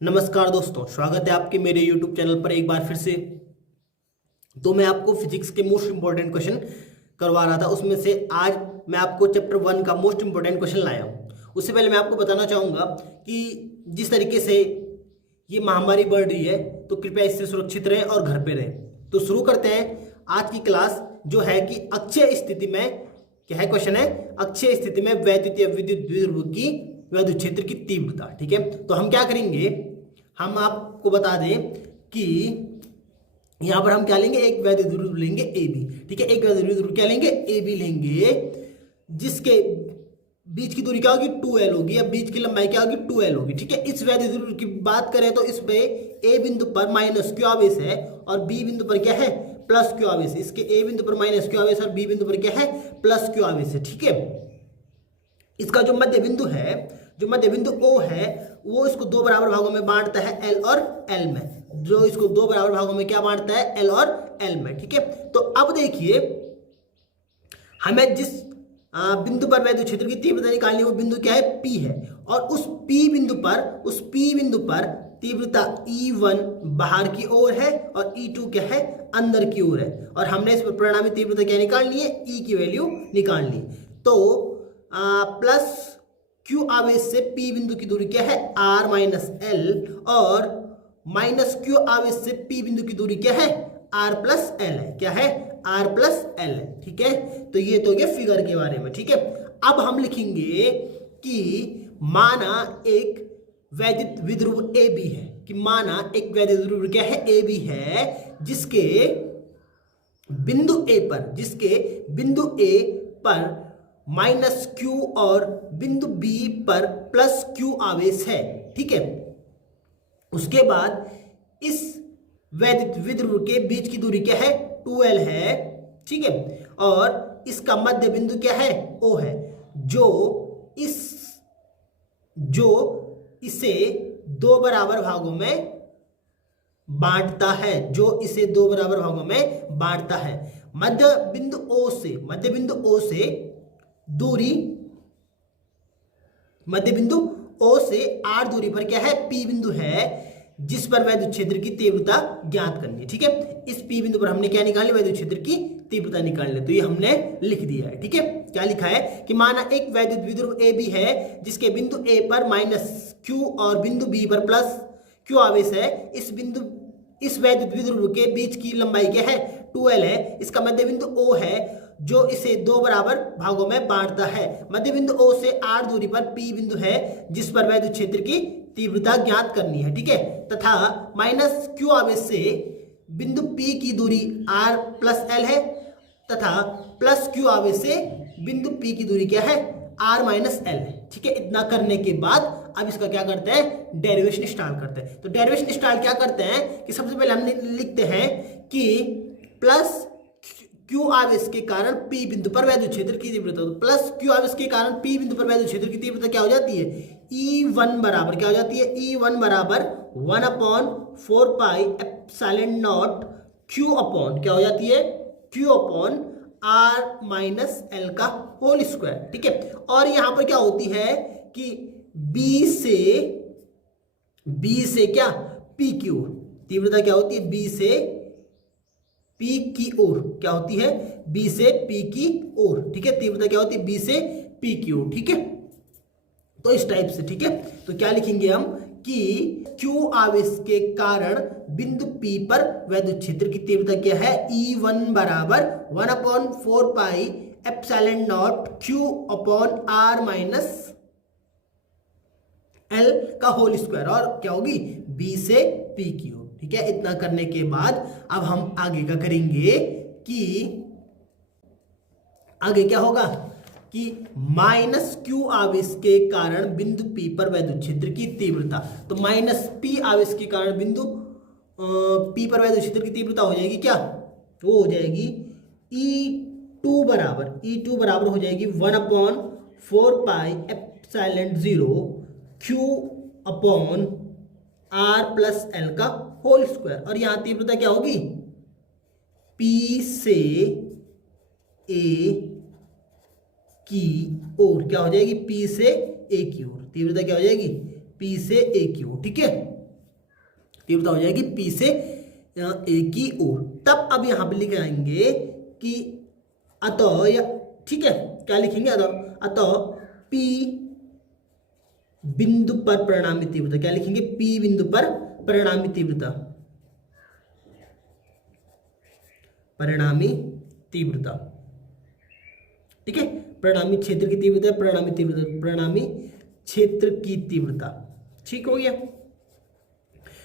नमस्कार दोस्तों, स्वागत है आपके मेरे YouTube चैनल पर एक बार फिर से। तो मैं आपको फिजिक्स के मोस्ट इंपॉर्टेंट क्वेश्चन करवा रहा था, उसमें से आज मैं आपको चैप्टर 1 का मोस्ट इंपॉर्टेंट क्वेश्चन लाया हूँ। उससे पहले मैं आपको बताना चाहूँगा कि जिस तरीके से ये महामारी बढ़ रही है तो कृपया इससे सुरक्षित रहें और घर पे रहें। तो शुरू करते हैं आज की क्लास, जो है कि अक्षय स्थिति में क्या है। क्वेश्चन है अक्षय स्थिति में वैद्युतीय विद्युत द्विध्रुव की विद्युत क्षेत्र की तीव्रता। ठीक है, तो हम क्या करेंगे, हम आपको बता दें कि यहां पर हम क्या लेंगे, एक वैद्युत द्विध्रुव लेंगे ए बी। ठीक है, एक वैद्युत द्विध्रुव क्या लेंगे, ए बी लेंगे, जिसके बीच की दूरी क्या होगी 2l होगी, या बीच की लंबाई क्या होगी 2l होगी। ठीक है, इस वैद्युत द्विध्रुव की बात करें तो इस पे ए बिंदु पर माइनस क्यू आवेश है और बी बिंदु पर क्या है प्लस क्यू आवेश है। इसके ए बिंदु पर माइनस क्यू आवेश और बी बिंदु पर क्या है प्लस क्यू आवेश है। ठीक है, इसका जो मध्य बिंदु है, जो मध्य बिंदु O है, वो इसको दो बराबर भागों में बांटता है L और L में। जो इसको दो बराबर भागों में क्या बांटता है, L और L में। ठीक है, तो अब देखिए हमें जिस बिंदु पर वैद्युत क्षेत्र की तीव्रता निकालनी है वो बिंदु क्या है P है, और उस P बिंदु पर तीव्रता E1 बाहर की ओर है और E2 क्या है अंदर की ओर है, और हमने इस पर परिणामी तीव्रता क्या निकालनी है, E की वैल्यू निकालनी। तो प्लस क्यू आवेश से P बिंदु की दूरी क्या है R माइनस एल, और माइनस क्यू आवेश से P बिंदु की दूरी क्या है R प्लस एल है। क्या है, R प्लस एल है। ठीक है, तो ये तो ये फिगर के बारे में। ठीक है, अब हम लिखेंगे कि माना एक वैद्युत द्विध्रुव ए बी है, कि माना एक वैद्युत द्विध्रुव क्या है ए बी है, जिसके बिंदु ए पर माइनस क्यू और बिंदु बी पर प्लस क्यू आवेश है। ठीक है, उसके बाद इस वैद्युत द्विध्रुव के बीच की दूरी क्या है 2l है। ठीक है, और इसका मध्य बिंदु क्या है O है, जो इसे दो बराबर भागों में बांटता है, मध्य बिंदु O से दूरी, मध्य बिंदु O से R दूरी पर क्या है P बिंदु है, जिस पर वैद्युत क्षेत्र की तीव्रता ज्ञात करनी है। ठीक है, इस P बिंदु पर हमने क्या निकालनी, वैद्युत क्षेत्र की तीव्रता निकालनी। तो ये हमने लिख दिया है। ठीक है, क्या लिखा है कि माना एक वैद्युत द्विध्रुव ए बी है, जिसके बिंदु A पर माइनस क्यू और बिंदु B पर प्लस क्यू आवेश है। इस वैद्युत द्विध्रुव के बीच की लंबाई क्या है 2l है। इसका मध्य बिंदु O है, जो इसे दो बराबर भागों में बांटता है। मध्य बिंदु O से R दूरी पर P बिंदु है, जिस पर वैद्युत क्षेत्र की तीव्रता ज्ञात करनी है। ठीक है, तथा माइनस क्यू आवेश से बिंदु P की दूरी R प्लस एल है, तथा प्लस क्यू आवेश से बिंदु P की दूरी क्या है R माइनस एल है। ठीक है, इतना करने के बाद अब इसका क्या करते हैं, डेरिवेशन स्टार्ट करते हैं। तो डेरिवेशन स्टार्ट क्या करते हैं कि सबसे पहले हमने लिखते हैं कि प्लस क्यू आवेश के कारण P बिंदु पर वैद्युत क्षेत्र की तीव्रता, तो प्लस क्यू आवेश के कारण P बिंदु पर वैद्युत क्षेत्र की तीव्रता क्या हो जाती है, E1 बराबर क्या हो जाती है, E1 बराबर 1/4 पाई एप्सिलॉन नॉट Q अपॉन क्या हो जाती है, Q upon R minus L का होल स्क्वायर। ठीक है, और यहां पर क्या होती है कि B से क्या P की ओर तीव्रता क्या होती है, B से P की ओर क्या होती है, B से P की ओर। ठीक है, तीव्रता क्या होती है B से P की ओर। ठीक है, तो इस टाइप से। ठीक है, तो क्या लिखेंगे हम कि Q आवेश के कारण बिंदु P पर वैद्युत क्षेत्र की तीव्रता क्या है, E1 बराबर 1/4 पाई epsilon not Q upon R minus L का होल स्क्वायर, और क्या होगी B से P की ओर। ठीक है, इतना करने के बाद अब हम आगे का करेंगे कि आगे क्या होगा कि माइनस क्यू आवेश के कारण बिंदु P पर वैद्युत क्षेत्र की तीव्रता, तो माइनस P आवेश के कारण बिंदु P पर वैद्युत क्षेत्र की तीव्रता हो जाएगी क्या, वो हो जाएगी E2 बराबर हो जाएगी 1/4 pi epsilon 0 Q upon R plus L का होल स्क्वायर, और यहां तीव्रता क्या होगी P से A की ओर क्या हो जाएगी, P से A की ओर तीव्रता क्या हो जाएगी P से A की ओर। ठीक है, तीव्रता हो जाएगी P से A की ओर। तब अब यहाँ पे लिख आएंगे कि अतः, या ठीक है क्या लिखेंगे, अतः P बिंदु पर परिणामी तीव्रता, क्या लिखेंगे, P बिंदु पर परिणामी तीव्रता, परिणामी तीव्रता, ठीक है, परिणामी क्षेत्र की तीव्रता, परिणामी तीव्रता, परिणामी क्षेत्र की तीव्रता, ठीक हो गया।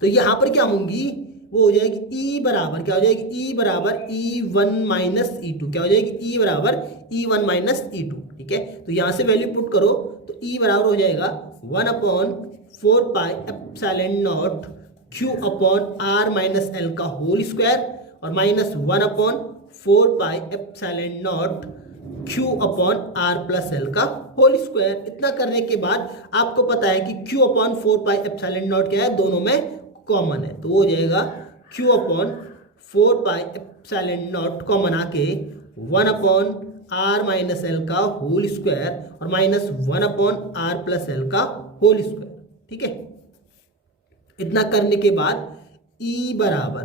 तो यहां पर क्या होंगी, वो हो जाएगी E बराबर, क्या हो जाएगी, E बराबर E1 माइनस E2, क्या हो जाएगी, E बराबर E1 माइनस E2, ठीक है। तो यहां से वैल्यू पुट करो तो E बराबर हो जाएगा 1/4 पाई epsilon not Q upon R minus L का होल स्क्वायर और minus 1/4 pi epsilon not Q upon R plus L का होल स्क्वायर। इतना करने के बाद आपको पता है कि Q upon 4 pi epsilon not क्या है, दोनों में कॉमन है, तो हो जाएगा Q upon 4 pi epsilon not common आके 1/R माइनस L का होल स्क्वायर और माइनस 1/R प्लस L का होल स्क्वायर, ठीक है। इतना करने के बाद E बराबर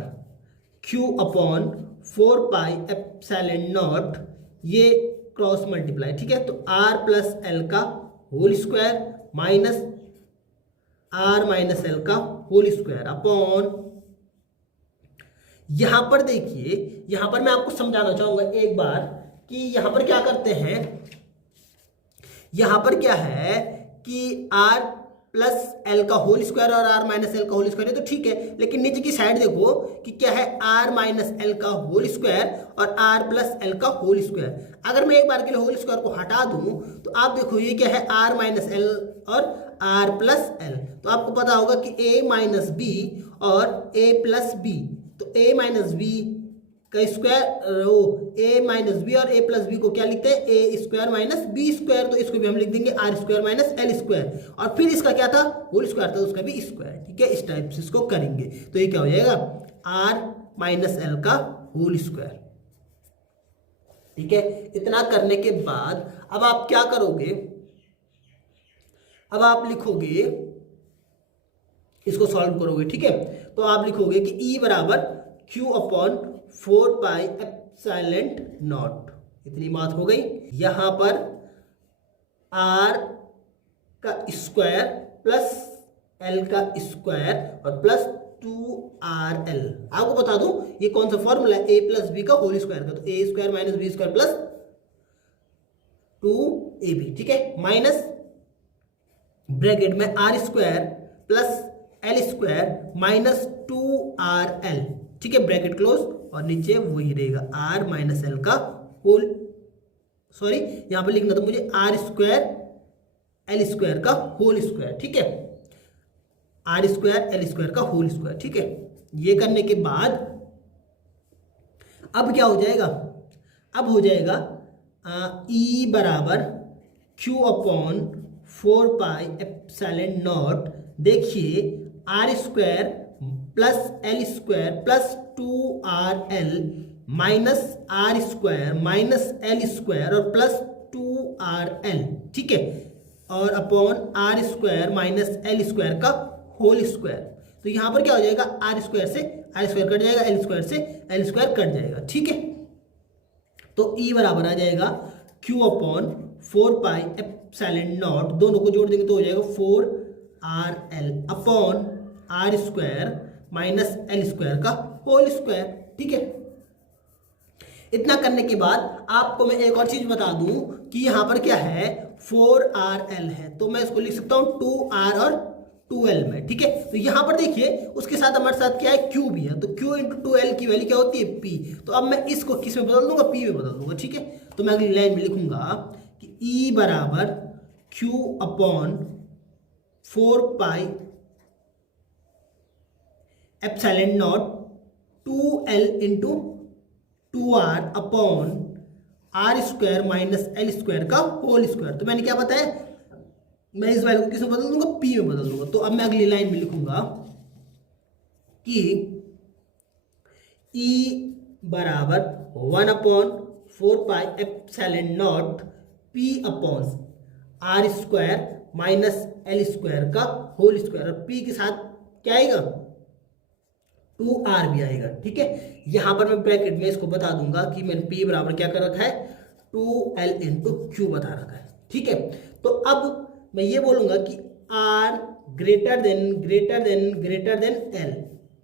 Q upon 4 pi epsilon not, ये क्रॉस मल्टीप्लाई, ठीक है, तो R प्लस L का whole square minus R minus L का होल स्क्वायर अपॉन, यहां पर देखिए, यहां पर मैं आपको समझाना चाहूंगा एक बार कि यहां पर क्या करते हैं, यहां पर क्या है कि R प्लस L का होल स्क्वायर और R माइनस L का होल स्क्वायर है तो ठीक है, लेकिन नीचे की साइड देखो कि क्या है, R माइनस L का होल स्क्वायर और R प्लस L का होल स्क्वायर। अगर मैं एक बार के लिए होल स्क्वायर को हटा दूं तो आप देखो ये क्या है, R माइनस L और R प्लस L, तो आपको पता होगा कि A माइनस B और A प्लस B, तो A माइनस B का स्क्वायर, वो A माइनस बी और A प्लस बी को क्या लिखते हैं, A square minus B square, तो इसको भी हम लिख देंगे R square minus L square, और फिर इसका क्या था, होल स्क्वायर था, उसका भी स्क्वायर, ठीक है। इस टाइप से इसको करेंगे तो ये क्या हो जाएगा, R माइनस L का होल स्क्वायर, ठीक है। इतना करने के बाद अब आप क्या करोगे, अब आप लिखोगे, इसको सॉल्व करोगे, ठीक है। तो आप लिखोगे कि E बराबर Q upon 4 pi epsilon not, इतनी बात हो गई। यहां पर R का स्क्वायर प्लस L का स्क्वायर और प्लस 2RL, आपको बता दूं ये कौन सा फॉर्मूला है, A प्लस बी का होल स्क्वायर का, तो A square minus B square plus 2AB, ठीक है, माइनस ब्रैकेट में R square plus L square minus 2RL, ठीक है, ब्रैकेट क्लोज, और नीचे वही रहेगा R माइनस L का होल, सॉरी यहां पर लिखना था मुझे R स्क्वायर L स्क्वायर का होल स्क्वायर, ठीक है, R स्क्वायर L स्क्वायर का होल स्क्वायर, ठीक है। ये करने के बाद अब क्या हो जाएगा, अब हो जाएगा E बराबर Q upon 4 pi epsilon not, देखिए R square plus L square plus 2RL minus R square minus L square और प्लस 2RL, ठीक है, और upon R square minus L square का होल स्क्वायर। तो यहां पर क्या हो जाएगा, R स्क्वायर से R स्क्वायर कट जाएगा, L स्क्वायर से L स्क्वायर कट जाएगा, ठीक है। तो E बराबर आ जाएगा Q upon 4 pi epsilon not, दोनों को जोड़ देंगे तो हो जाएगा 4RL upon R square minus L square का होल स्क्वायर, ठीक है। इतना करने के बाद आपको मैं एक और चीज बता दूं कि यहां पर क्या है, 4RL है, तो मैं इसको लिख सकता हूं 2R और 2L में, ठीक है। तो यहां पर देखिए उसके साथ हमारे साथ क्या है, Q भी है, तो Q इंटू 2L की वैल्यू क्या होती है, P, तो अब मैं इसको किस में बदल दूंगा, P में बदल दूंगा, ठीक है। तो मैं अगली लाइन में लिखूंगा कि E बराबर Q upon 4 pi epsilon not 2L into 2R upon R square minus L square का होल स्क्वायर। तो मैंने क्या बताया, मैं इस वैल्यू को किस में बदल दूंगा, P में बदल दूंगा। तो अब मैं अगली लाइन में लिखूंगा कि E बराबर 1/4 पाई epsilon not P upon R square minus L square का होल स्क्वायर, और P के साथ क्या आएगा, 2r भी आएगा। ठीक है, यहां पर मैं ब्रैकेट में इसको बता दूंगा कि मैंने p बराबर क्या कर रखा है, 2l इंटू क्यू बता रखा है। ठीक है, तो अब मैं ये बोलूंगा कि r ग्रेटर देन l,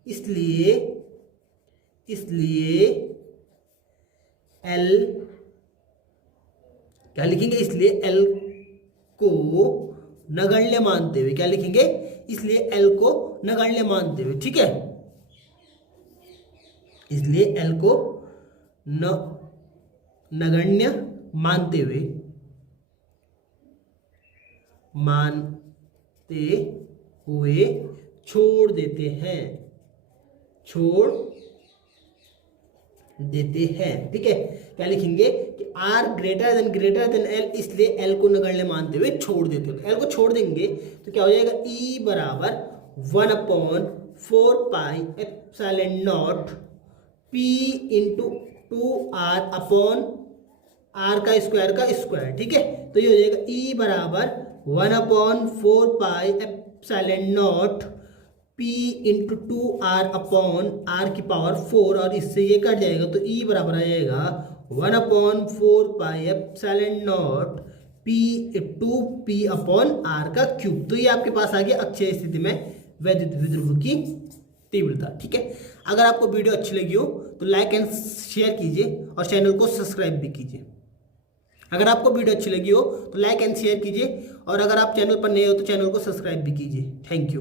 इसलिए l क्या लिखेंगे, इसलिए l को नगण्य मानते हुए, क्या लिखेंगे, इसलिए l को नगण्य मानते हुए। ठीक है, इसलिए l को नगण्य मानते हुए छोड़ देते हैं। ठीक है, क्या लिखेंगे कि r ग्रेटर देन l, इसलिए l को नगण्य मानते हुए छोड़ देते हैं। l को छोड़ देंगे तो क्या हो जाएगा, e बराबर 1/4 पाई epsilon not p into 2r upon r का स्क्वायर। ठीक है, तो ये हो जाएगा e बराबर 1/4 पाई epsilon not p into 2r upon r की पावर 4, और इससे ये कट जाएगा तो e बराबर आ जाएगा 1/4 पाई epsilon not p upon r का क्यूब। तो ये आपके पास आ गया अक्षय स्थिति में वैद्युत विद्युत की तीव्रता। ठीक है, अगर आपको वीडियो अच्छी लगी हो तो लाइक एंड शेयर कीजिए और चैनल को सब्सक्राइब भी कीजिए। अगर आपको वीडियो अच्छी लगी हो तो लाइक एंड शेयर कीजिए, और अगर आप चैनल पर नए हो तो चैनल को सब्सक्राइब भी कीजिए। Thank you.